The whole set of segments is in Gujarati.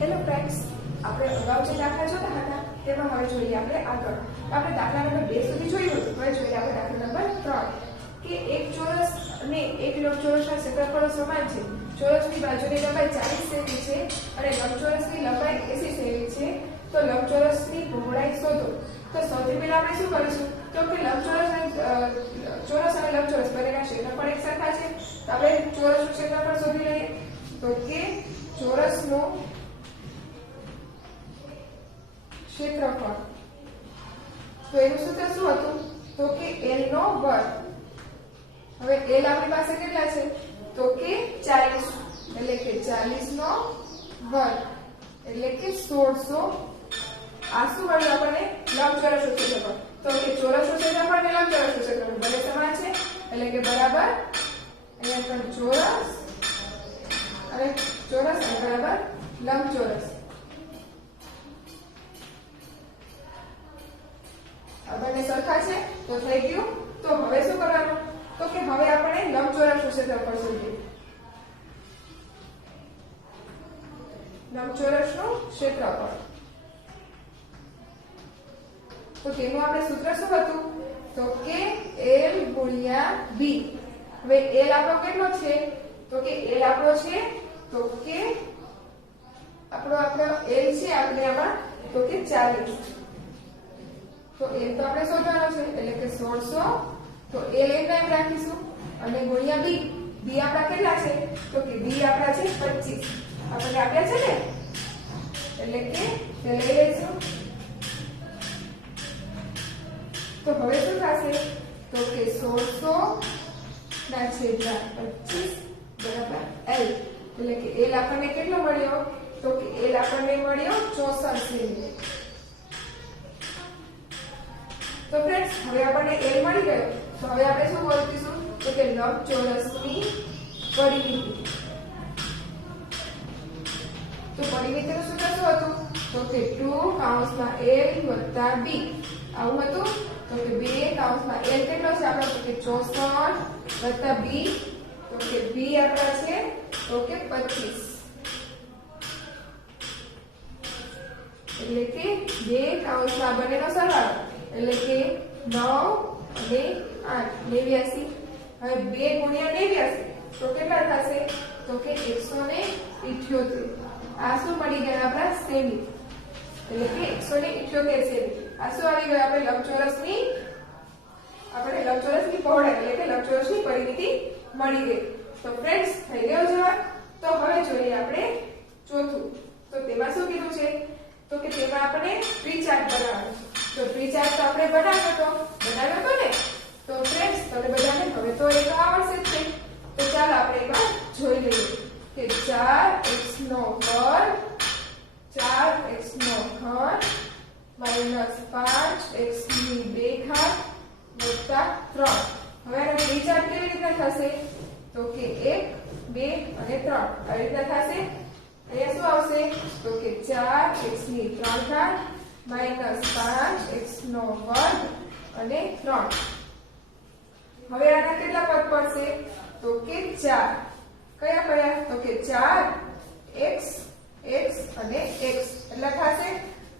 હેલો ફ્રેન્ડ્સ, આપણે અગાઉ જે દાખલા જોતા હતા તેમાં હવે જોઈએ આપણે આગળ. આપણે દાખલા નંબર 2 સુધી જોયું હતું. હવે જોઈએ આપણે દાખલા નંબર 3 કે એક ચોરસ અને એક લંબચોરસના ક્ષેત્રફળો સમાન છે. ચોરસની બાજુની લંબાઈ 40 સેમી છે અને લંબચોરસની લંબાઈ 80 સેમી છે. તો લંબચોરસની પહોળાઈ શોધો. તો સૌથી પહેલા આપણે શું કરીશું? તો કે ચોરસ અને લંબચોરસ બંનેના ક્ષેત્રફળ એક સરખા છે. તો આપણે ચોરસનું ક્ષેત્રફળ શોધી લઈએ. તો કે ચોરસનું ક્ષેત્રફળ, તો એનું સૂત્ર શું હતું? તો કે L નો વર્ગ. હવે L આપણી પાસે કેટલા છે? તો કે 40, એટલે કે 40 નો વર્ગ એટલે કે 1600. આ શું મળ્યું આપણને? લંબચોરસનું ક્ષેત્રફળ. તો કે ચોરસનું ક્ષેત્રફળ અને લંબચોરસનું ક્ષેત્રફળ બંને સમાન છે, એટલે કે બરાબર અહીંયા પણ ચોરસ અને બરાબર લંબચોરસ. આ બંને સરખા છે તો થઈ ગયું. તો હવે શું કરવાનું? તો કે હવે આપણે લંબચોરસનું ક્ષેત્રફળ શોધીએ. લંબચોરસનું ક્ષેત્રફળ, તો તેનું આપણે સૂત્ર શું હતું? તો કે L ગુણ્યા B. હવે L આપણો કેટલો છે? તો કે L આપણો છે તો કે આપણો L છે આપણે આમાં તો કે 40. તો L તો આપણે શોધવાનો છે એટલે કે 1600. તો L એમ રાખીશું અને ગુણ્યા B. B આપણા કેટલા છે? તો કે B આપણા છે 25. આપણે આપ્યા છે ને, એટલે કે તે લઈ લઈશું. તો હવે શું થશે? તો કે 1600 ના છેદમાં 25 બરાબર L. એટલે કે L આપણને કેટલો મળ્યો? તો કે L આપણને મળ્યો 64 સેમી. તો ફ્રેન્ડ્સ, હવે આપણને L મળી ગયો. તો હવે આપણે શું ગોતીશું? તો કે લંબચોરસની પરિમિતિ. તો પરિમિતિનું સૂત્ર શું હતું? તો કે 2 કૌંસમાં L વત્તા B. આવું હતું. તો કે 2 કૌંસમાં L કેટલો છે આપણો? તો કે 64 વત્તા B. તો કે B આપણા છે તો કે 25. એટલે કે 2 કૌંસમાં બંનેનો સરવાળો એટલે કે 9 અને 8 89. હવે 2 ગુણ્યા 89 તો કેટલા થશે? તો કે 178. આ શું મળી ગયા આપણા? સેમી. એટલે કે 178 સેમી. આ શું આવી ગયું? આપણે લંબચોરસની પહોળાઈ એટલે કે લંબચોરસની પરિમિતિ મળી ગઈ. તો ફ્રેન્ડ્સ, થઈ ગયો જવાબ. તો હવે જોઈએ આપણે ચોથું. તો તેમાં શું કીધું છે? તો કે તેમાં આપણે ટ્રી-ચાર્ટ બનાવવાનો છે. તો ટ્રી-ચાર્ટ તો આપણે બનાવ્યો હતો ને. તો ફ્રેન્ડ્સ, તમે બધાને હવે તો એક આવડશે જ છે. તો ચાલો આપણે એકવાર જોઈ લઈએ કે 4x નો વર્ગ 4x નો ઘન -5x ની 2 ઘાત વત્તા 3. હવે આનો ટ્રી-ચાર્ટ કેવી રીતના થશે? તો કે 1 2 અને 3 આવી રીતના થશે. અહીંયા શું આવશે? તો કે 4x ની 3 ઘાત -5x નો વર્ગ અને 3. હવે આના કેટલા પદ પડશે? તો કે 4. કયા? તો કે 4x x અને x એટલા થશે.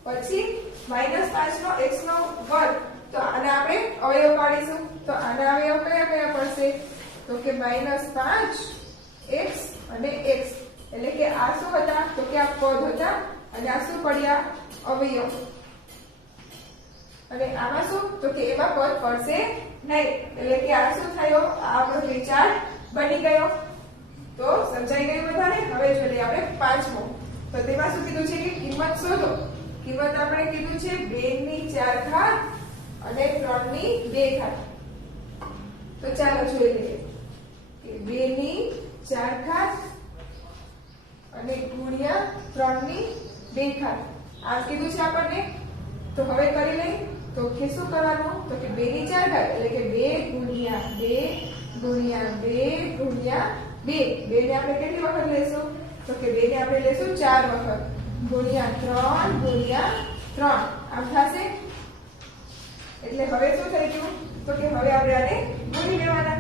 પછી -5 નો x નો વર્ગ. તો આને આપણે અવયવ પાડીશું. તો આના અવયવ કયા પડશે? તો કે -5x અને x. એટલે કે આ શું હતા? તો કે આ પદ હતા અને આ શું પડ્યા? અવયવ. અને આમાં શું? તો કે એમાં પદ પડશે નહીં. એટલે કે આ શું થયો? આ આપણો ટ્રી-ચાર્ટ બની ગયો. તો સમજાઈ ગયું બધાને? હવે જોઈએ આપણે પાંચમો. તો તેમાં શું કીધું છે કે કિંમત શોધો. કિંમત આપણે કીધું છે 2 ની 4 ઘાત અને 3 ની 2 ઘાત. તો ચાલો જોઈ લઈએ કે 2 ની 4 ઘાત અને ગુણ્યા 3 ની 2 ઘાત. આ કીધું છે આપણને. તો હવે કરી લઈએ. તો કે શું કરવાનું? તો કે 2 ની 4 ઘાત એટલે કે 2 ગુણ્યા 2 ગુણ્યા 2 ગુણ્યા 2. 2 ને આપણે કેટલી વખત લેશું? તો કે 2 ને આપણે લેશું 4 વખત ગુણ્યા 3 ગુણ્યા 3. આમ થશે. એટલે હવે શું થઈ ગયું? તો કે હવે આપણે આને ગુણી લેવાના.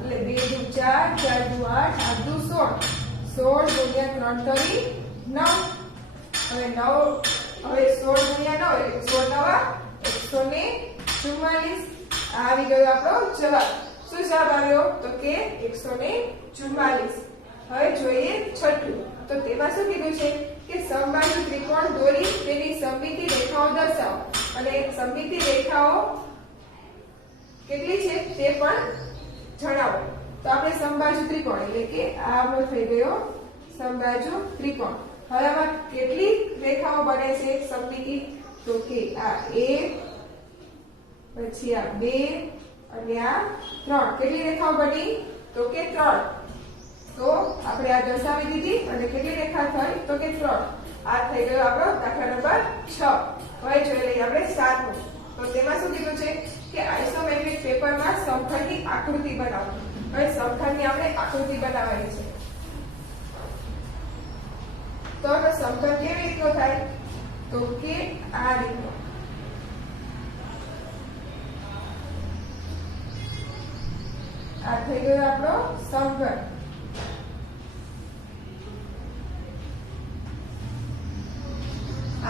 એટલે 2 દુ 4 4 દુ 8 8 દુ 16. 16 ગુણ્યા 3 તરી 9. હવે 16 ગુણ્યા 9 એટલે 16 નવા 144. આ આવી ગયો આપણો જવાબ. શું જવાબ આવ્યો? તો કે 144. હવે જોઈએ છઠ્ઠું. તો તેમાં શું કીધું છે કે સમબાજુ ત્રિકોણ દોરી તેની સમમિતિ રેખાઓ દર્શાવો. અને સમમિતિ રેખાઓ કેટલી છે તે પણ જણાવો. તો આપણે સમબાજુ ત્રિકોણ એટલે કે આ આપણો થઈ ગયો સમબાજુ ત્રિકોણ. હવે આમાં કેટલી રેખાઓ બને છે સમમિતિ? તો કે આ 1, પછી આ 2 અને આ 3. કેટલી રેખાઓ બની? તો કે 3. તો આપણે આ દર્શાવી દીધી અને કેટલી રેખા થઈ? તો કે 3. આ થઈ ગયો આપણો દાખલા નંબર 6. હવે જોઈ લઈએ આપણે 7મું. તો તેમાં શું કીધું છે કે આઇસોમેટ્રિક પેપરમાં સમઘનની આકૃતિ બનાવો. હવે સમઘનની આપણે આકૃતિ બનાવવાની છે. તો સમઘન કેવી રીતનો થાય? તો કે આ રીતનો. આ થઈ ગયો આપણો સમઘન.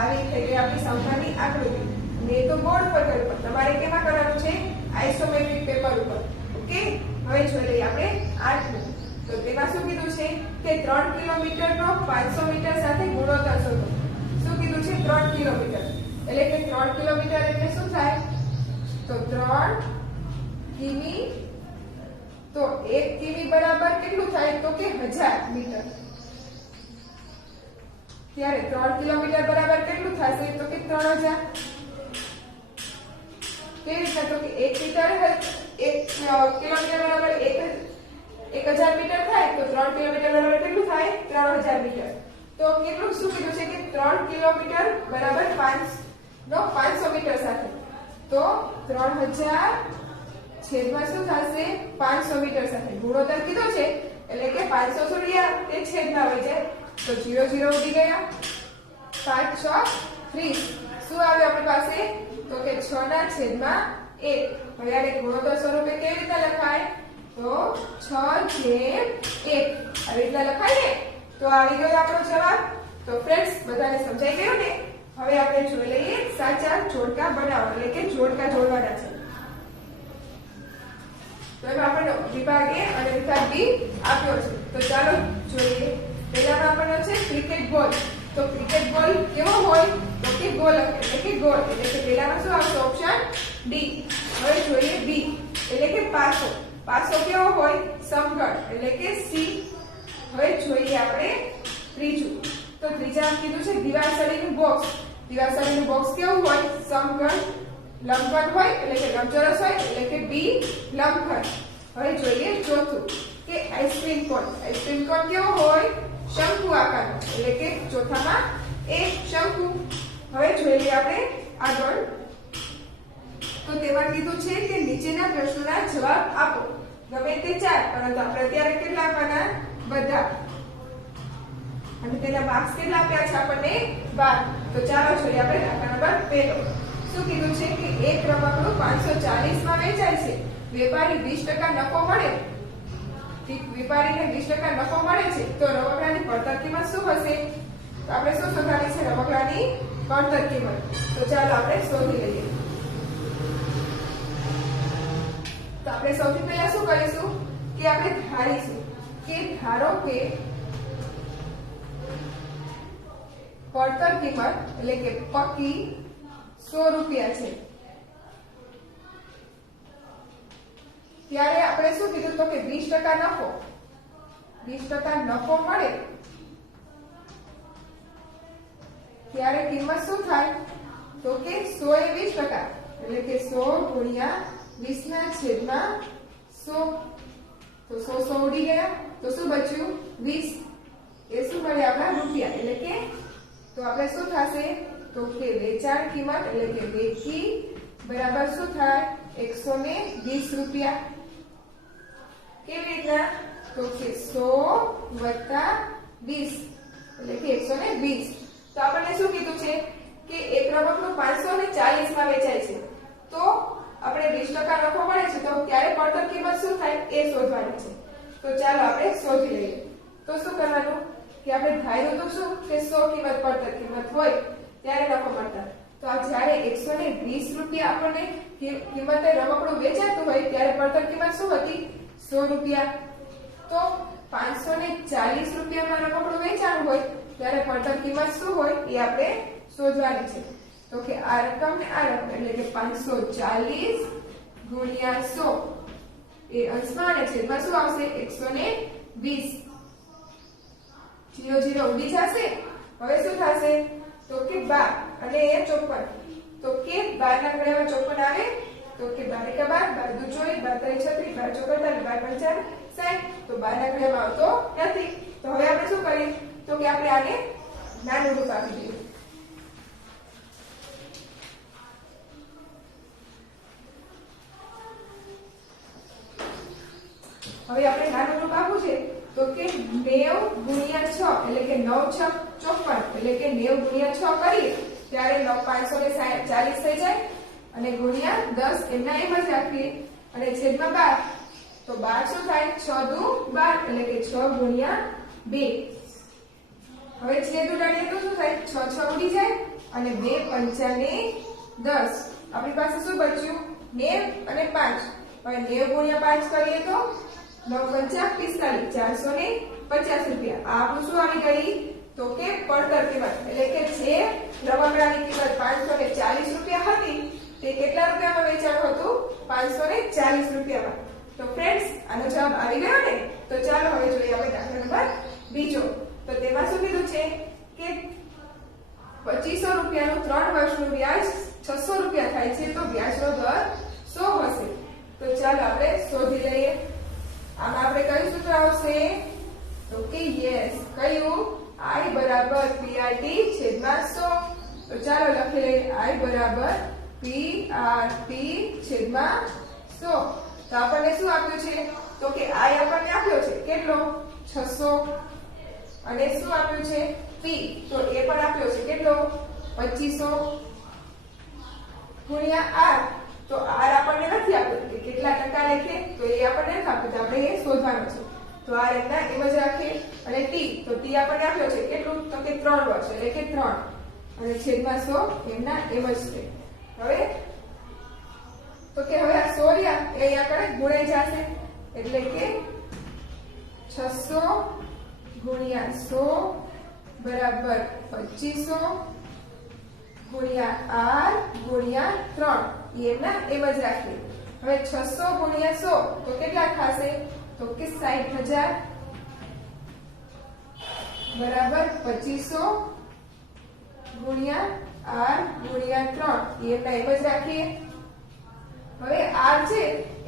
આવી થઈ ગઈ આપણી સમઘનની આકૃતિ. ને તો બોર્ડ પર કર્યું, પણ તમારે કેમાં કરવાનું છે? આઇસોમેટ્રિક પેપર ઉપર. ઓકે, હવે જોઈ લઈએ આપણે 8મું. તો તેમાં શું કીધું છે કે 3 કિલોમીટરનો 500 મીટર સાથે ગુણોત્તર શોધો. શું કીધું છે? 3 કિલોમીટર એટલે કે 3 કિલોમીટર એટલે શું થાય? તો 3 કિમી. તો 1 કિમી બરાબર કેટલું થાય? તો કે 1000 મીટર. ત્યારે 3 કિલોમીટર બરાબર કેટલું થશે? તો કે 3000. કેવી રીતે? તો કે 1 કિલોમીટર બરાબર 1000 મીટર થાય. તો 3 કિલોમીટર બરાબર કેટલું થાય? 3000 મીટર. તો કેટલું શું કીધું છે કે 3 કિલોમીટર બરાબર 500 મીટર સાથે. તો 3000 છેદમાં શું થશે? 500 મીટર સાથે. ગુણોત્તર કીધો છે એટલે કે 500 છોડ્યા તે છેદમાં આવી જાય. તો 0 0 ઉડી ગયા. 5 6 30. શું આવ્યું આપણી પાસે? તો કે 6/1. હવે આને ગુણોત્તર સ્વરૂપે કેવી રીતે લખાય? તો 6/1 આવી રીતે લખાય ને. તો આવી ગયો આપણો જવાબ. તો ફ્રેન્ડ્સ, બધાને સમજાઈ ગયું ને? હવે આપણે જોઈ લઈએ સાચા જોડકા બનાવો એટલે કે જોડકા જોડવાના છે. તો એમાં આપણને વિભાગ A અને વિભાગ B આપ્યો છે. તો ચાલો જોઈએ. પહેલામાં આપણને છે ક્રિકેટ બોલ. તો ક્રિકેટ બોલ કેવો હોય? તો કે ગોલક એટલે કે ગોળ. એટલે કે પહેલામાં શું આવશે? Option D. હવે જોઈએ B એટલે કે પાસો. પાસો કેવો હોય? સમઘન એટલે કે C. હવે જોઈએ આપણે ત્રીજું. તો ત્રીજામાં કીધું છે દિવાસળીનું બોક્સ. દિવાસળીનું બોક્સ કેવું હોય? સમઘન લંબઘન હોય એટલે કે લંબચોરસ હોય એટલે કે B લંબઘન. હવે જોઈએ ચોથું કે આઈસ્ક્રીમ કોન. આઈસ્ક્રીમ કોન કેવો હોય? શંકુ આકારનો એટલે કે ચોથામાં A શંકુ. હવે જોઈએ આપણે આગળ. તો તેમાં કીધું છે કે નીચેના પ્રશ્નોના જવાબ આપો. ગમે તે 4, પરંતુ આપણે અત્યારે કેટલા આપવાના? બધા. અને તેના માર્ક્સ કેટલા આપ્યા છે આપણને? 12. તો ચાલો જોઈએ આપણે દાખલા નંબર 1. શું કીધું છે કે એક રમકડું 540 માં વેચાય છે. વેપારી 20% નફો મળે. વેપારીને 20% નફો મળે છે. તો રમકડાની પડતર કિંમત શું હશે? તો આપણે શું શોધવાની છે? રમકડાની પડતર કિંમત. તો ચાલો આપણે શોધી લઈએ. તો આપણે સૌથી પહેલા શું કરીશું કે આપણે ધારીશું કે ધારો કે પડતર કિંમત એટલે કે પક્કી 100 રૂપિયા છે. ત્યારે આપણે શું કીધું? તો કે 20% નફો. 20% નફો મળે ત્યારે કિંમત શું થાય? તો કે 100 એ 20%. એટલે કે 100 ગુણ્યા 20/100. તો 100 ઉડી ગયા. તો શું બચ્યું? 20. એ શું મળે? આપણા રૂપિયા. એટલે કે તો આપણે શું થશે? તો કે વેચાણ કિંમત એટલે કે વેચી બરાબર શું થાય? 120 રૂપિયા. કેવી રીતના? તો કે 100 વત્તા 20 એટલે કે 120. તો આપણને શું કીધું છે કે એક રમકડું 540 માં વેચાય છે. તો આપણે 20% નફો મળે છે. તો ત્યારે પડતર કિંમત શું થાય? એ શોધવાની છે. તો ચાલો આપણે શોધી લઈએ. તો શું કરવાનું કે કે આપણે ધાર્યું તો શું કે 100 કિંમત પડતર કિંમત હોય ત્યારે નફો મળતા. તો આ જ્યારે 120 રૂપિયા આપણને કિંમતે રમકડું વેચાતું હોય ત્યારે પડતર કિંમત શું હતી 100 રૂપિયા. તો 540 રૂપિયામાં રમકડું વેચાણું હોય ત્યારે પડતર કિંમત શું હોય એ આપણે શોધવાની છે. તો કે આ રકમ ને આ રકમ એટલે કે 540 ગુણ્યા 100 એ અંશમાં અને છેદમાં શું આવશે 120. 0 0 ઉડી જશે. હવે શું થશે તો કે 12 અને એ 54. તો કે 12 ના ઘડિયામાં 54 આવે તો કે 12 એકા 12 12 દુ 24 12 36 12 44 12 50 60. તો 12 ના ઘડિયામાં આવતો નથી. તો હવે આપણે શું કરીએ તો કે આપણે આને નાનું રૂપ આપી દઈએ. હવે આપણે નાનું રૂપ આપવું છે તો કે 90 ગુણ્યા 6 એટલે કે 9 6 54 એટલે કે 90 ગુણ્યા 6 કરીએ ત્યારે 540 થઈ જાય અને ગુણ્યા 10 એમના એમ જ રાખીએ અને છેદમાં 12. તો 12 શું થાય 6 દુ 12 એટલે કે 6 ગુણ્યા 2. હવે છેદ ઉડાડીએ તો શું થાય 6 6 ઉડી જાય અને 2 પંચાને 10. આપણી પાસે શું બચ્યું 90 અને 5. હવે 90 ગુણ્યા 5 કરીએ તો 9 પંચા 45 450 રૂપિયા. આ આપણું શું આવી ગઈ તો કે પડતર કિંમત એટલે કે જે રમકડાની કિંમત 540 રૂપિયા હતી તે કેટલા રૂપિયામાં વેચાણું હતું 540 રૂપિયામાં. તો ફ્રેન્ડ્સ આનો જવાબ આવી ગયો ને. તો ચાલો હવે જોઈએ આપણે દાખલા નંબર બીજો. તો તેમાં શું કીધું છે કે 2500 રૂપિયાનું 3 વર્ષનું વ્યાજ 600 રૂપિયા થાય છે તો વ્યાજનો દર 100 હશે. તો ચાલો આપણે શોધી લઈએ. આમાં આપણે કયું સૂત્ર આવશે તો કે યસ કયું I બરાબર PRT છેદમાં 100. તો ચાલો લખી લઈએ I બરાબર PRT છેદમાં 100. તો આપણને શું આપ્યું છે તો કે I આપણને આપ્યો છે કેટલો 600 અને શું આપ્યું છે P તો એ પણ આપ્યો છે કેટલો 2500 ગુણ્યા R. તો R આપણને નથી આપ્યું કે કેટલા ટકા લેખે તો એ આપણને નથી આપ્યું. તો આપણે એ શોધવાનું છે. તો R એમના એમ જ રાખીએ અને T તો T આપણને આપ્યો છે કેટલું તો કે 3 વર્ષ એટલે કે 3 અને છેદમાં 100 એમના એમ જ છે. હવે તો કે હવે આ 100 રહ્યા એ અહીંયા આગળ ગુણાઈ જશે એટલે કે 600 ગુણ્યા 100 બરાબર 2500 ગુણ્યા R ગુણ્યા 3 એમના એમ જ રાખીએ. હવે 600 ગુણ્યા 100 તો કેટલા થશે તો કે 60000 બરાબર 2500 ગુણ્યા R ગુણ્યા 3 એમના એમ જ રાખીએ. હવે R છે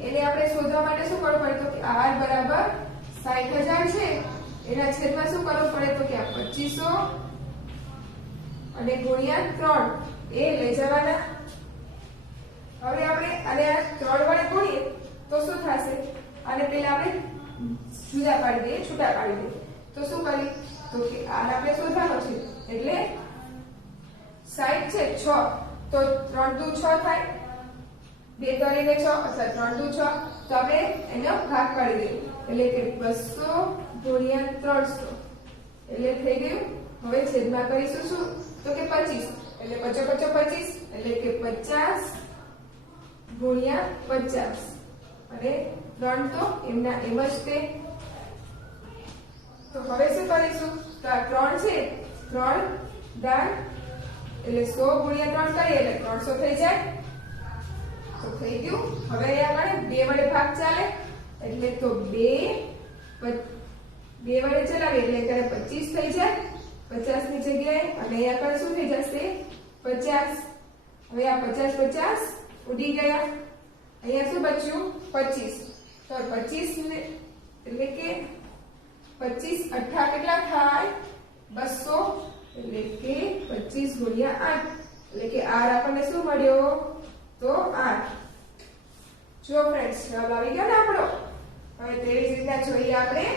એને આપણે શોધવા માટે શું કરવું પડે તો કે R બરાબર 60000 છે એના છેદમાં શું કરવું પડે તો કે આ 2500 અને ગુણ્યા 3 એ લઈ જવાના. હવે આપણે આને 3 વડે ગુણીએ તો શું થશે આને પહેલા આપણે જુદા પાડી દઈએ છૂટા પાડી દઈએ. તો શું કરીએ તો કે R આપણે શોધવાનો છે એટલે 60 છે 6 તો 3 દુ 6 થાય 2 તરીને 6 અથવા 3 દુ 6 તો આપણે એનો ભાગ પાડી દઈએ એટલે કે 200 ગુણ્યા 300 એટલે થઈ ગયું. હવે છેદમાં કરીશું શું તો કે 25 એટલે 55 25 એટલે કે 50 ગુણ્યા 50 અને 3 તો એમના એમ જ તે. તો હવે શું કરીશું તો આ 3 છે 3 દાન એટલે 100 ગુણ્યા 3 કરીએ એટલે 300 થઈ જાય. તો થઈ ગયું. હવે અહીંયા આગળ 2 વડે ભાગ ચાલે એટલે તો 2 વડે ચલાવીએ એટલે ત્યારે 25 થઈ જાય 50 ની જગ્યાએ અને અહીંયા આગળ શું થઈ જશે 50. હવે આ 50 50 ઉડી ગયા. અહીંયા શું બચ્યું 25. તો 25 ને એટલે કે 25 અઠ્ઠા કેટલા થાય 200 એટલે કે 25 ગુણ્યા 8 એટલે કે R આપણને શું મળ્યો તો 8. જો ફ્રેન્ડ્સ જવાબ આવી ગયો ને આપણો. હવે તેવી જ રીતના જોઈએ આપણે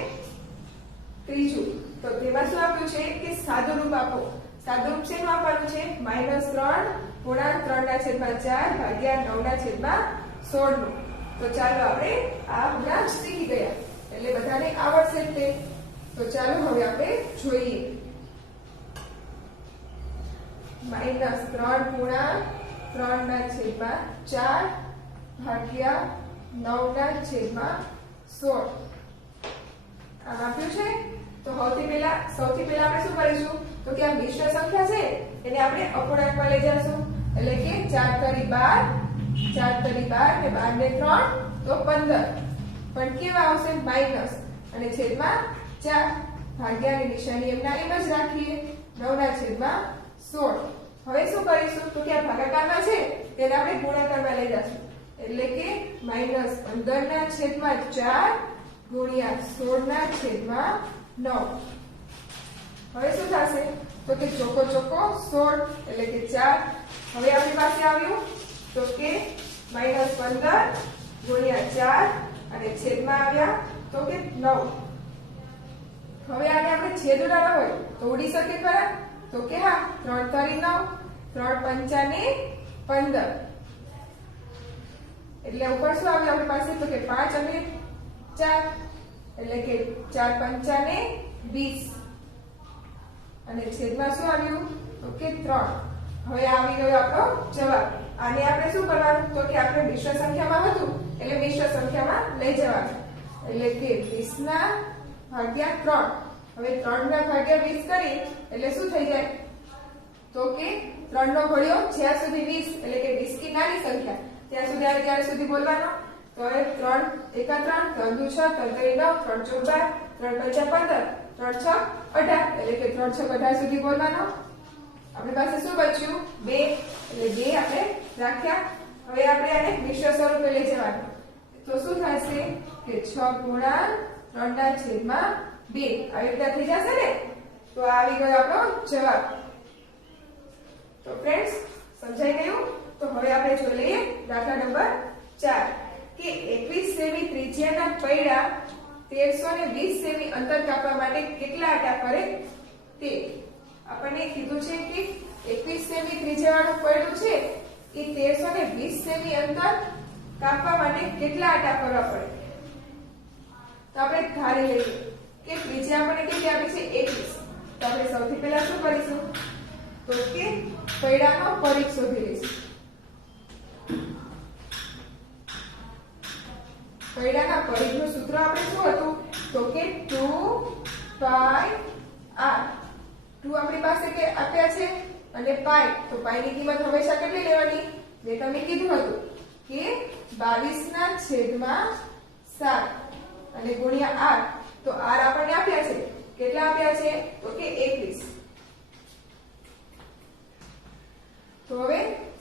ત્રીજું. તો તેમાં શું આપ્યું છે કે સાદું રૂપ આપો. સાદું રૂપ શેનું આપવાનું છે -3 પૂર્ણાંક 3/4 ભાગ્યા 9/16 નું. તો ચાલો આપણે આ પૂર્ણાંક શીખી ગયા એટલે બધાને આવડશે તે. તો ચાલો હવે આપણે જોઈએ. -3 ગુણ્યા 3/4 ભાગ્યા 9/16 આમ આપ્યું છે. તો સૌથી પહેલા આપણે શું કરીશું તો કે આ મિશ્ર સંખ્યા છે એને આપણે અપૂર્ણાંકમાં લઈ જઈશું. એટલે કે 4 તરી 12 ને 12 ને 3 તો 15. પણ કેવા આવશે માઈનસ અને છેદમાં 4 ભાગ્યાની નિશાની એમના એમ જ રાખીએ 9/16. હવે શું કરીશું તો કે આ ભાગાકારમાં છે તેને આપણે ગુણાકારમાં લઈ જઈશું. એટલે કે -15/4 ગુણ્યા 16/9. હવે શું થશે તો કે ચોકો 16 એટલે કે 4. હવે આપણી પાસે આવ્યું તો કે -15 ગુણ્યા 4 અને છેદમાં આવ્યા તો કે 9. હવે આને આપણે છેદ ઉડાડવો હોય તો ઉડી શકે ખરા તો કે હા 3 તરી 9 3 પંચા ને 15. એટલે ઉપર શું આવ્યું આપણી પાસે તો કે 5 અને 4 એટલે કે 4 પંચા ને 20 અને છેદમાં શું આવ્યું તો કે 3. હવે આવી ગયો આપણો જવાબ. આને આપણે શું કરવાનું તો કે આપણે મિશ્ર સંખ્યામાં હતું એટલે મિશ્ર સંખ્યામાં લઈ જવાનું. એટલે કે 20/3. હવે 3/20 કરી એટલે શું થઈ જાય તો કે 3 નો ઘડિયો જ્યાં સુધી 20 એટલે કે 20 કી નાની સંખ્યા ત્યાં સુધી આવે ત્યારે સુધી બોલવાનો. તો હવે 3 1 3 3 2 6 3 3 9 3 4 12 3 5 15 3 6 18 એટલે કે 3 6 18 સુધી બોલવાનો. આપણી પાસે શું બચ્યું 2 એટલે 2 આપણે રાખ્યા. હવે આપણે આને મિશ્ર સ્વરૂપે લઈ જવાનું. તો શું થશે કે 6 ગુણ્યા 3/2 આવી રીતે થઈ જશે ને. તો આવી ગયો આપણો જવાબ. તો ફ્રેન્ડ્સ સમજાઈ ગયું. તો હવે આપણે જોઈ લઈએ દાખલા નંબર 4 કે 21 સેમી ત્રિજ્યાના પૈડા 1320 સેમી અંતર કાપવા માટે કેટલા આટા કરે તે. આપણને કીધું છે કે 21 સેમી ત્રિજ્યાવાળું પૈડું છે એ 1320 સેમી અંતર કાપવા માટે કેટલા આટા કરવા પડે. તો આપણે ધારી લઈએ કે ત્રિજ્યા આપણને કેટલી આપી છે 21. તો આપણે સૌથી પહેલા શું કરીશું તો કે પૈડાનો પરિઘ શોધી લઈશું. પૈડાના પરિઘનું સૂત્ર આપણે શું હતું તો કે 2πr. 2 આપણી પાસે કે આપ્યા છે અને પાઈ. તો પાઈ ની કિંમત હંમેશા કેટલી લેવાની મેં તમને કીધું હતું કે 22/7 અને ગુણ્યા r. તો r આપણને આપ્યા છે કેટલા આપ્યા છે તો કે 21. તો હવે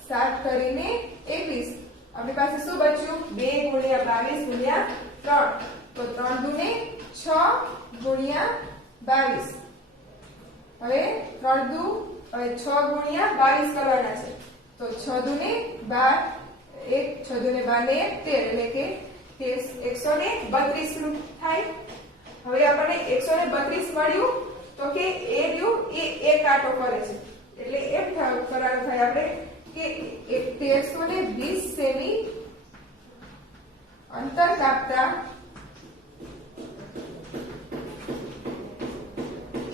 7 કરીને 21 આપણી પાસે શું બચ્યું 2 ગુણ્યા 22 ગુણ્યા 3. તો 3 દુને 6 ગુણ્યા 22. હવે 3 દુ હવે 6 ગુણ્યા 22 કરવાના છે. તો 6 દુને 12 6 દુને 12 ને 13 એટલે કે 132 થાય. હવે આપણને 132 મળ્યું તો કે એ રહ્યું એ એક આંટો કરે છે. એટલે એમ કરવાનું થાય આપણે કે 1320 સેમી અંતર કાપતા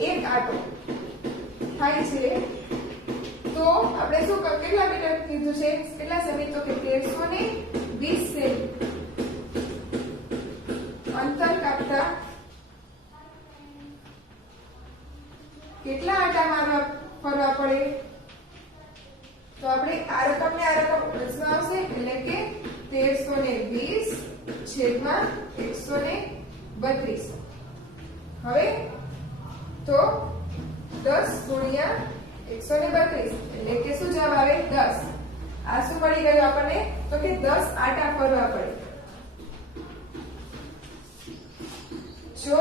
એક આંટો થાય છે. તો આપણે શું કેટલા મીટર કીધું છે કેટલા સેમી તો કે 1320 સેમી અંતર કાપતા કેટલા આંટા મારવા ફરવા પડે. તો આપણે આ રકમ અંશમાં આવશે એટલે કે 1320/132. હવે તો 10 ગુણ્યા 132 એટલે કે શું જવાબ આવે 10. આ શું મળી ગયું આપણને તો કે 10 આંટા ફરવા પડે. જો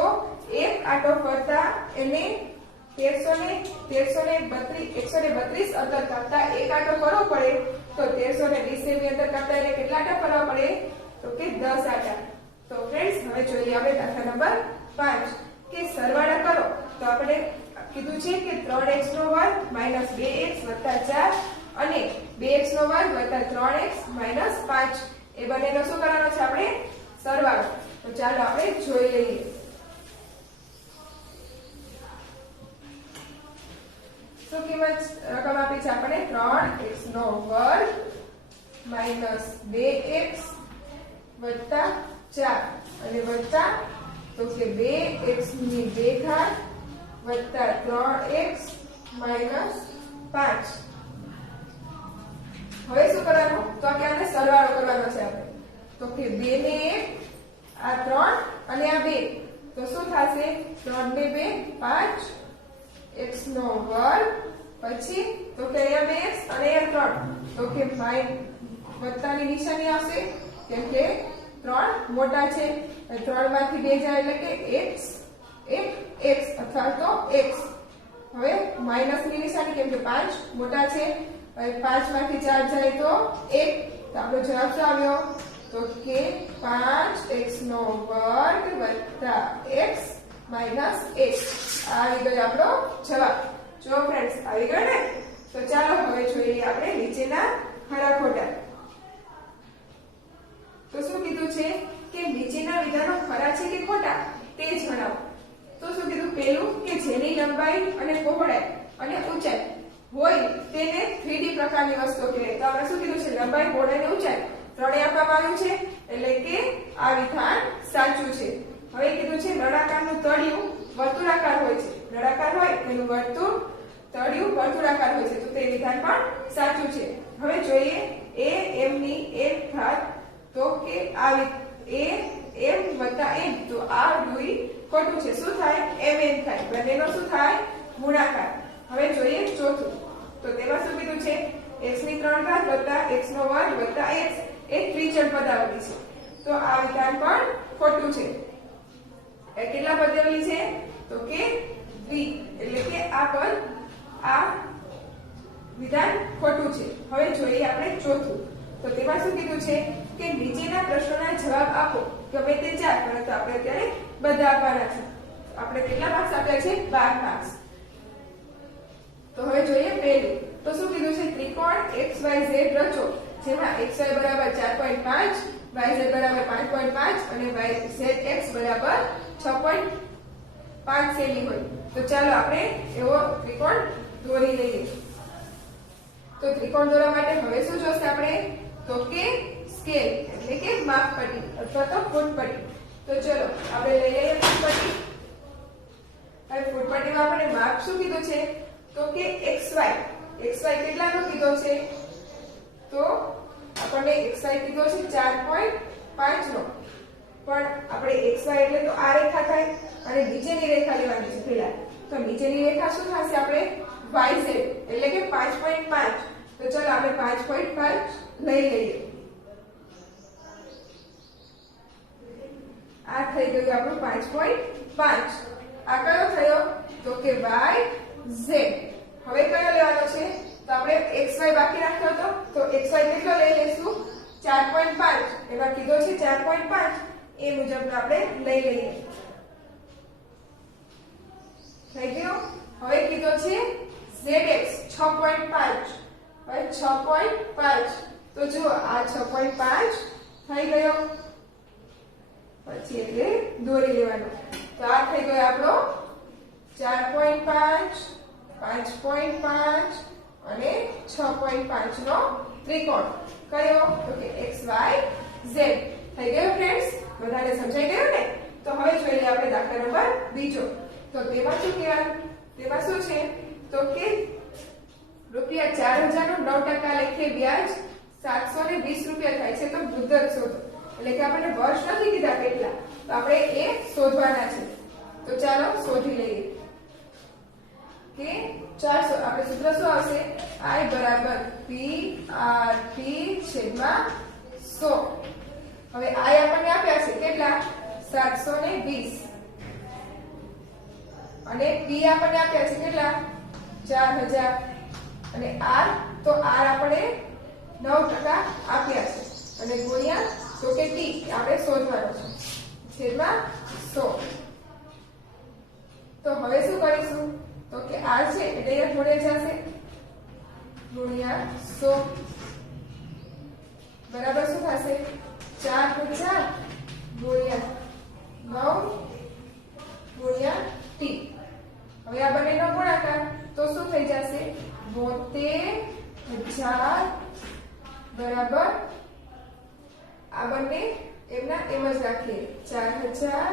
એક આંટો ફરતા એને 132 અંતર કાપતા એક આંટો ફરવો પડે તો 1320 સેમી અંતર કાપતા એને કેટલા આંટા ફરવા પડે તો કે 10 આંટા. તો ફ્રેન્ડ્સ હવે જોઈએ આપણે દાખલા નંબર 5 કે સરવાળા કરો. તો આપણે કીધું છે કે 3x² - 2x + 4 અને 2x² + 3x - 5 એ બંનેનો શું કરવાનો છે આપણે સરવાળો. તો ચાલો આપણે જોઈ લઈએ. શું કિંમત રકમ આપી છે આપણે 3x નો વર્ગ માઈનસ 2x વત્તા 4 અને વત્તા તો કે 2x ની 2 ઘાત વત્તા 3x માઈનસ 5. હવે શું કરવાનું તો કે આને સરવાળો કરવાનો છે આપણે તો કે 2 ને 1 આ 3 અને આ 2 તો શું થશે 3 ને 2 5 x નો વર્ગ પછી તો કે અહીંયા 2x અને અહીંયા 3 તો કે વત્તાની નિશાની આવશે કેમ કે 3 મોટા છે 3 માંથી 2 જાય એટલે કે x અથવા તો x. હવે માઈનસ ની નિશાની કેમ કે 5 મોટા છે 5 માંથી 4 જાય તો 1 તો આપણો જવાબ શું આવ્યો તો કે 5x નો વર્ગ વત્તા x માઈનસ 1 આવી ગયો આપણો જવાબ. જો ફ્રેન્ડ્સ આવી ગયો ને તો ચાલો હવે જોઈએ આપણે નીચેના ખરા ખોટા. તો શું કીધું છે કે નીચેના વિધાનો ખરા છે કે ખોટા તે જણાવો. તો શું કીધું પહેલું કે જેની લંબાઈ અને પહોળાઈ અને ઊંચાઈ હોય તેને 3D પ્રકારની વસ્તુ કહેવાય. તો આપણે શું કીધું છે લંબાઈ પહોળાઈ અને ઊંચાઈ ત્રણેય આપવામાં આવ્યું છે એટલે કે આ વિધાન સાચું છે. હવે કીધું છે નળાકારનું તળિયું વર્તુળાકાર હોય છે. નળાકાર હોય તેનું તળિયું વર્તુળાકાર હોય છે તો તે વિધાન પણ સાચું છે. હવે જોઈએ a m ની 1 ઘાત તો કે આ a m વત્તા n તો આ દુઈ ખોટું છે. શું થાય mn થાય બંનેનો શું થાય ગુણાકાર. હવે જોઈએ ચોથું તો તેમાં શું કીધું છે x ની 3 ઘાત વત્તા x નો વર્ગ વત્તા x એ ત્રિચલ પદાવલી છે તો આ વિધાન પણ ખોટું છે. એ કેટલા પદાવલી છે તો કે દ્વિ એટલે કે આ વિધાન ખોટું છે. હવે જોઈએ આપણે ચોથું તો તેમાં શું કીધું છે કે નીચેના પ્રશ્નોના જવાબ આપો ગમે તે 4 પરંતુ આપણે અત્યારે બધા આપવાના છે. આપણે કેટલા માર્ક્સ આપ્યા છે 12 માર્ક્સ. તો હવે જોઈએ પહેલું તો શું કીધું છે ત્રિકોણ XYZ રચો જેમાં xy બરાબર 4.5 yz બરાબર 5.5 અને zx બરાબર 6.5 સેમી હોય. તો ચાલો આપણે એવો ત્રિકોણ દોરી લઈએ. તો ત્રિકોણ દોરવા માટે હવે શું જોશે આપણે તો કે સ્કેલ એટલે કે માપપટ્ટી અથવા તો ફૂટપટ્ટી. તો ચલો આપણે લઈ લઈએ ફૂટપટ્ટી. હવે ફૂટપટ્ટીમાં આપણે માપ શું કીધું છે તો કે xy કેટલાનો કીધો છે તો આપણને xy કીધો છે 4.5 નો પણ આપણે xy એટલે તો આ રેખા થાય અને નીચેની રેખા લેવાની છે પહેલા. તો નીચેની રેખા શું થશે આપણે yz એટલે કે 5.5. તો ચલો આપણે 5.5 લઈ લઈએ. આ થઈ ગયું આપણું 5.5. આ કયો થયો તો કે yz. હવે કયો લેવાનો છે તો આપણે xy બાકી રાખ્યો હતો તો xy કેટલો લઈ લેશું 4.5. એમાં કીધો છે 4.5 એ મુજબ આપણે લઈ લઈએ. થઈ ગયો. હવે કીધો છે zx 6.5. હવે 6.5 તો જો આ 6.5 થઈ ગયો પછી એટલે દોરી લેવાનો. તો આ થઈ ગયો આપણો 4.5 5.5 અને 6.5 નો ત્રિકોણ. કયો તો કે XYZ. થઈ ગયો ફ્રેન્ડ્સ બધાને સમજાઈ ગયું ને. તો હવે જોઈએ આપણે દાખલા નંબર બીજો. તો તેમાં શું કહેવાનું તેમાં શું છે તો કે રૂપિયા 4000 નું 9% લેખે વ્યાજ 720 રૂપિયા થાય છે તો મુદ્દત શોધો. એટલે કે આપણને વર્ષ નથી કીધા કેટલા તો આપણે એ શોધવાના છે. તો ચાલો શોધી લઈએ કે 400 આપણે સૂત્ર શું આવશે I બરાબર P/100. હવે I આપણને આપ્યા છે કેટલા 720 અને P આપણને આપ્યા છે કેટલા 4000 અને R તો R આપણે 9% આપ્યા છે અને ગુણ્યા તો કે T આપણે શોધવાનો છે છેદમાં 100. તો હવે શું કરીશું તો કે R છે એટલે અહીંયા જોડે જશે ગુણ્યા 100 બરાબર શું થશે 4 ગુણ્યા 9 ગુણ્યા T. હવે આ બંનેનો ગુણાકાર તો તો શું થઈ જશે 72,000 બરાબર આ બંને એમના એમ જ રાખીએ 4,000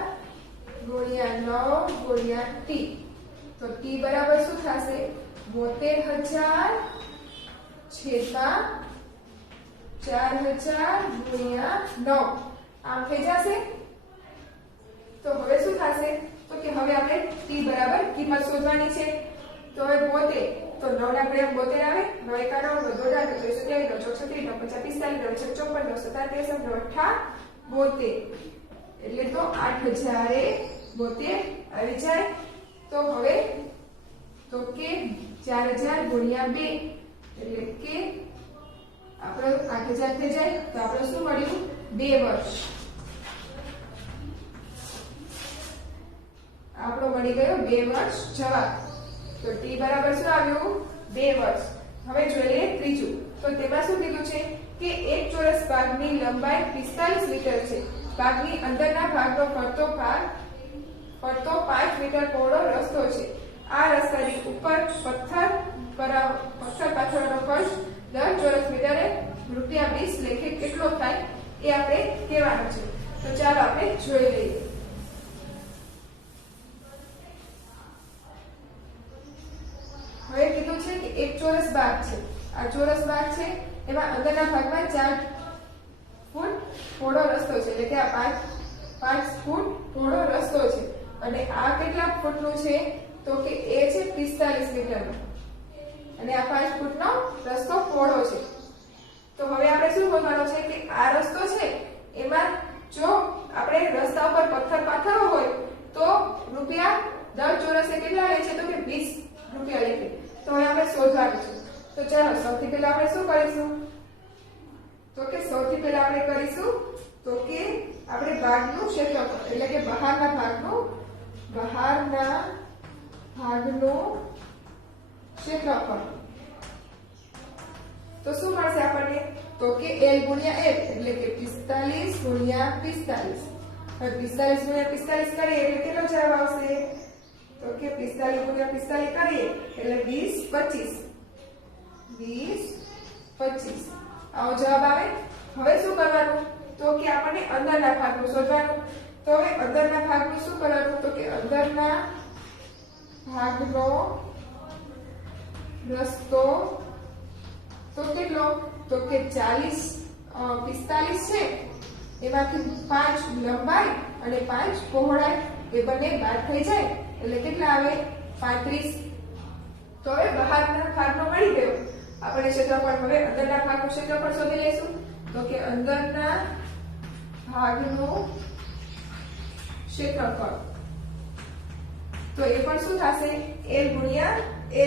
ગુણ્યા 9 ગુણ્યા t તો t બરાબર શું થશે 72,000 છેદમાં 4,000 ગુણ્યા 9 આમ થઈ જશે। તો હવે શું થશે તો કે હવે આપણે t બરાબર કિંમત શોધવાની છે તો હવે 72 તો 9 ના ઘડિયા 72 આવે 9 એકાણું 9 દોઢા 9 27 9 34 9 50 45 9 54 9 72 એટલે તો 8,072 આવી જાય। તો હવે તો કે 4,000 ગુણ્યા 2 એટલે કે આપણો 8,000 થઈ જાય તો આપણે શું મળ્યું 2 વર્ષ આપણો મળી ગયો 2 વર્ષ જવાબ। તો t બરાબર શું આવ્યું 2 વર્ષ। હવે જોઈ લઈએ ત્રીજું તો તેમાં શું કીધું છે કે એક ચોરસ ભાગની લંબાઈ 45 મીટર છે ભાગની અંદરના ભાગનો ફરતો 5 મીટર પહોળો રસ્તો છે આ રસ્તાની ઉપર પથ્થર પાથરવાનો ખર્ચ દર ચોરસ મીટરે ₹20 લેખે કેટલો થાય એ આપણે કહેવાનું છે। તો ચાલો આપણે જોઈ લઈએ। હવે કીધું છે કે એક ચોરસ ભાગ છે આ ચોરસ ભાગ છે એમાં અંદરના ભાગમાં 4 ફૂટ પહોળો રસ્તો છે એટલે કે આ 5 ફૂટ પહોળો રસ્તો છે અને આ કેટલા ફૂટનું છે તો કે એ છે 45 મીટરનો અને આ 5 ફૂટનો રસ્તો પહોળો છે। તો હવે આપણે શું શોધવાનું છે કે આ રસ્તો છે એમાં જો આપણે રસ્તા ઉપર પથ્થર પાથરવો હોય તો રૂપિયા દર ચોરસે કેટલા લે છે તો કે 20 રૂપિયા લે। તો હવે આપણે શોધવાનું છે તો ચાલો સૌથી પહેલા આપણે શું કરીશું તો કે સૌથી પહેલા આપણે કરીશું તો કે આપણે ભાગનું ક્ષેત્રફળ એટલે કે બહારના ભાગનું ક્ષેત્રફળ તો શું મળશે આપણને તો કે l ગુણ્યા l એટલે કે 45 ગુણ્યા 45 હવે 45 ગુણ્યા 45 કરીએ એટલે કેટલો જવાબ આવશે તો કે 45 ગુણ્યા 45 કરીએ એટલે 20 આવો જવાબ આવે। હવે શું કરવાનું તો કે આપણને અંદરના ભાગનું શોધવાનું તો હવે અંદરના ભાગનું શું કરવાનું તો કે અંદરના ભાગનો રસ્તો તો કેટલો તો કે 45 છે એમાંથી 5 લંબાઈ અને 5 પહોળાઈ એ બંને બાદ થઈ જાય એટલે કેટલા આવે 35। તો હવે બહારના ભાગનો મળી ગયો આપણે ક્ષેત્રફળ। હવે અંદરના ભાગનું ક્ષેત્રફળ શોધી લઈશું તો કે અંદરના ભાગનું ક્ષેત્રફળ તો એ પણ શું થશે l ગુણ્યા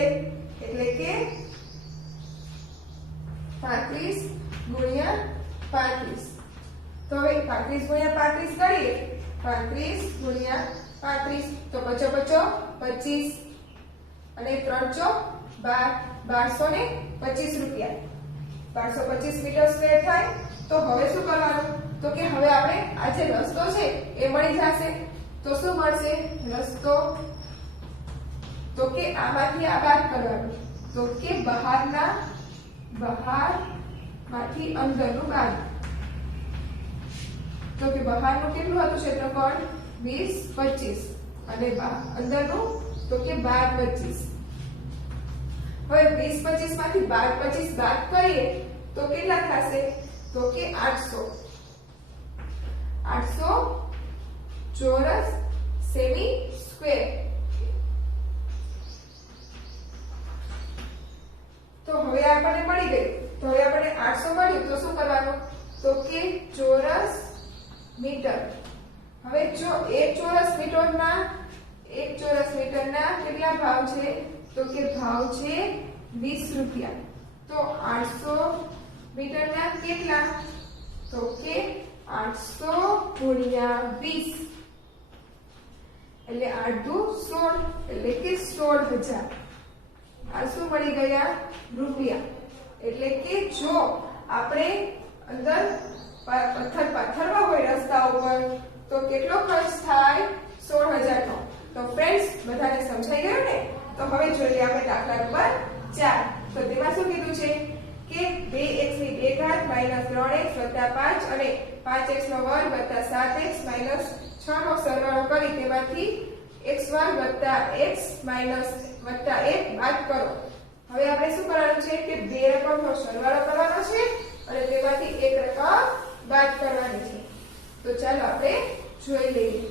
l એટલે કે 35 ગુણ્યા 35 તો હવે 35 ગુણ્યા 35 કરીએ 35 ગુણ્યા 35 તો 5 25 અને 3 ચોક 1225 રૂપિયા 1225 મીટર સ્ક્વેર થાય। તો હવે શું કરવાનું તો કે હવે આપણે આ જે રસ્તો છે એ મળી જશે તો શું મળશે રસ્તો તો કે આમાંથી આ બાદ કરવાનું તો કે બહારમાંથી અંદરનું બાદ તો કે બહારનું કેટલું હતું ક્ષેત્રફળ 20 25 અને અંદરનું તો કે 12 25 હવે 20 25 માંથી 12 25 બાદ કરીએ તો કેટલા થશે તો કે 800 ચોરસ સેમી સ્ક્વેર। તો હવે આપણને મળી ગયું તો હવે આપણને 800 મળ્યું તો શું કરવાનું તો કે ચોરસ મીટર। હવે જો એક ચોરસ મીટરના કેટલા ભાવ છે તો કે ભાવ છે 20 રૂપિયા। તો 800 મીટરના કેટલા તો કે 800 ગુણ્યા 20 એટલે 8 દુ 16 એટલે કે 16,000 આ શું મળી ગયા રૂપિયા। એટલે કે જો આપણે અંદર પથ્થર પાથરવા હોય રસ્તા ઉપર તો કેટલો ખર્ચ થાય 16,000 નો। તો ફ્રેન્ડ્સ બધાને સમજાઈ ગયું ને તો હવે જોઈએ આપણે દાખલા નંબર 4. તો તેમાં શું કીધું છે કે 2x ની 2 ઘાત માઈનસ 3x વત્તા 5 અને 5x નો વર્ગ વત્તા 7x માઈનસ 6 નો સરવાળો કરી તેમાંથી x વર્ગ વત્તા x માઈનસ વત્તા 1 બાદ કરો. હવે આપણે શું કરવાનું છે કે બે રકમનો સરવાળો કરવાનો છે અને તેમાંથી એક રકમ બાદ કરવાની છે. તો ચાલો આપણે જોઈ લઈએ.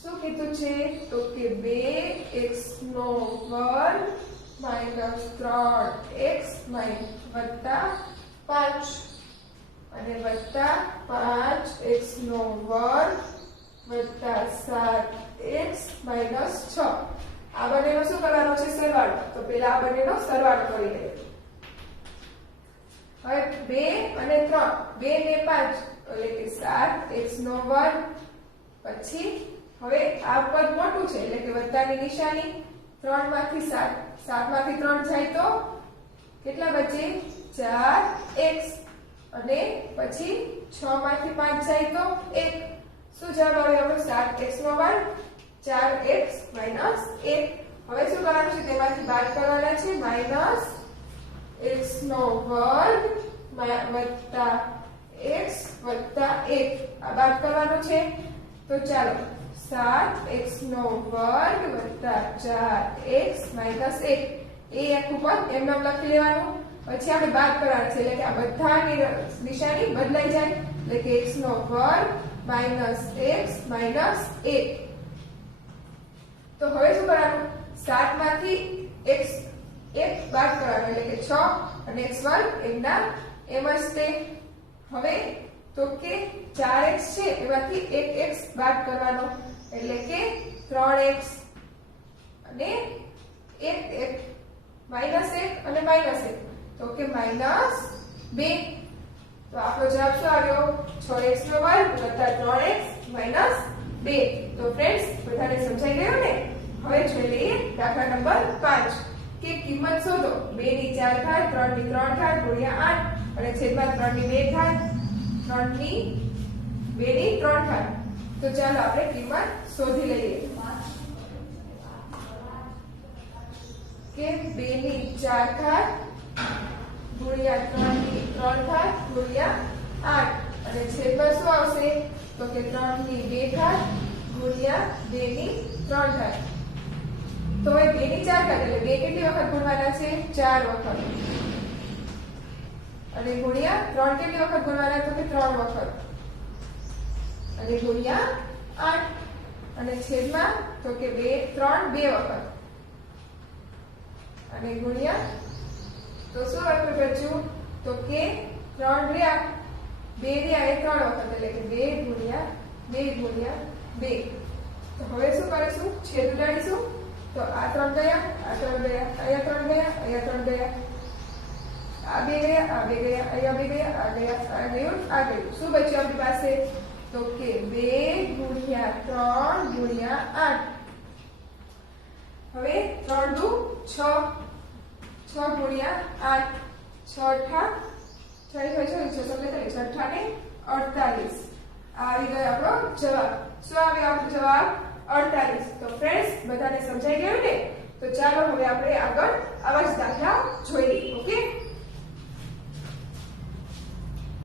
શું કીધું છે તો કે 2x નો વર્ગ માઈનસ 3x વત્તા 5 અને વત્તા 5x નો વર્ગ વત્તા 7x માઈનસ 6. આ બંનેનો શું કરવાનો છે સરવાળો. તો પહેલા આ બંનેનો સરવાળો કરી લઈએ. હવે 2 અને 3 2 ને 5 એટલે કે 7x નો વર્ગ. પછી હવે આ પદ મોટું છે એટલે કે વત્તાની નિશાની. 3 માંથી 7 7 માંથી 3 જાય તો કેટલા બચે 4x અને પછી 6 માંથી 5 જાય તો 1. શું જવાબ આવે આપણો 7x નો વર્ગ 4x માઈનસ 1. હવે શું કરવાનું છે તેમાંથી બાદ કરવાના છે માઈનસ x નો વર્ગ વત્તા x વત્તા 1 આ બાદ કરવાનું છે. તો ચાલો 7x નો વર્ગ વત્તા 4x માઈનસ 1 એ આખું પદ એમ નામ લખી લેવાનું. પછી આપણે બાદ કરવાનું છે એટલે કે આ બધાની નિશાની બદલાઈ જાય એટલે કે x નો વર્ગ માઈનસ x માઈનસ 1. તો હવે શું કરવાનું 7 માંથી x 1 બાદ કરવાનું એટલે કે 6 અને x વર્ગ એમના એમ જ તે. હવે તો કે 4x છે એમાંથી 1x બાદ કરવાનો એટલે કે 3x અને 1 માઈનસ 1 અને માઈનસ 1 તો કે માઈનસ 2. તો આપણો જવાબ શું આવ્યો 6x નો વર્ગ વત્તા 3x માઈનસ 2. તો ફ્રેન્ડ્સ બધાને સમજાઈ ગયું ને. હવે જોઈ લઈએ દાખલા નંબર 5 કે કિંમત શોધો 2 ની 4 ઘાત 3 ની 3 ઘાત ગુણ્યા 8 અને છેદમાં 3 ની 2 ઘાત 3 ની 2 ની 3 ઘાત. તો ચાલો આપણે કિંમત શોધી લઈએ કે 2 ની 4 ઘાત ગુણ્યા 3 ની 3 ઘાત ગુણ્યા 8 અને છેદમાં શું આવશે તો કે 3 ની 2 ઘાત ગુણ્યા 2 ની 3 ઘાત. તો હવે 2 ની 4 ઘાત એટલે 2 કેટલી વખત ગુણવાના છે 4 વખત અને ગુણ્યા 3 કેટલી વખત ગુણવાના તો કે 3 વખત અને ગુણ્યા 8 અને છેદમાં તો કે 2 3 2 વખત અને ગુણ્યા તો શું બચ્યું તો કે 3 રહ્યા 2 રહ્યા એ 3 વખત એટલે કે 2 ગુણ્યા 2. તો હવે શું કરીશું છેદ ઉડાડીશું. તો આ 3 ગયા આ 3 ગયા અહીંયા 3 ગયા અહીંયા 3 ગયા આ 2 ગયા આ 2 ગયા અહીંયા 2 ગયા આ ગયા આ ગયું આ ગયું. શું બચ્યું આપણી પાસે તો કે 2 ગુણ્યા 3 ગુણ્યા 8. હવે 3 દુ 6 6 ગુણ્યા 8 6 અઠ્ઠા ને 48. આવી ગયો આપણો જવાબ. શું આવ્યો આપણો જવાબ 48. તો ફ્રેન્ડ્સ બધાને સમજાઈ ગયું ને. તો ચાલો હવે આપણે આગળ આવા જ દાખલા જોઈએ. ઓકે.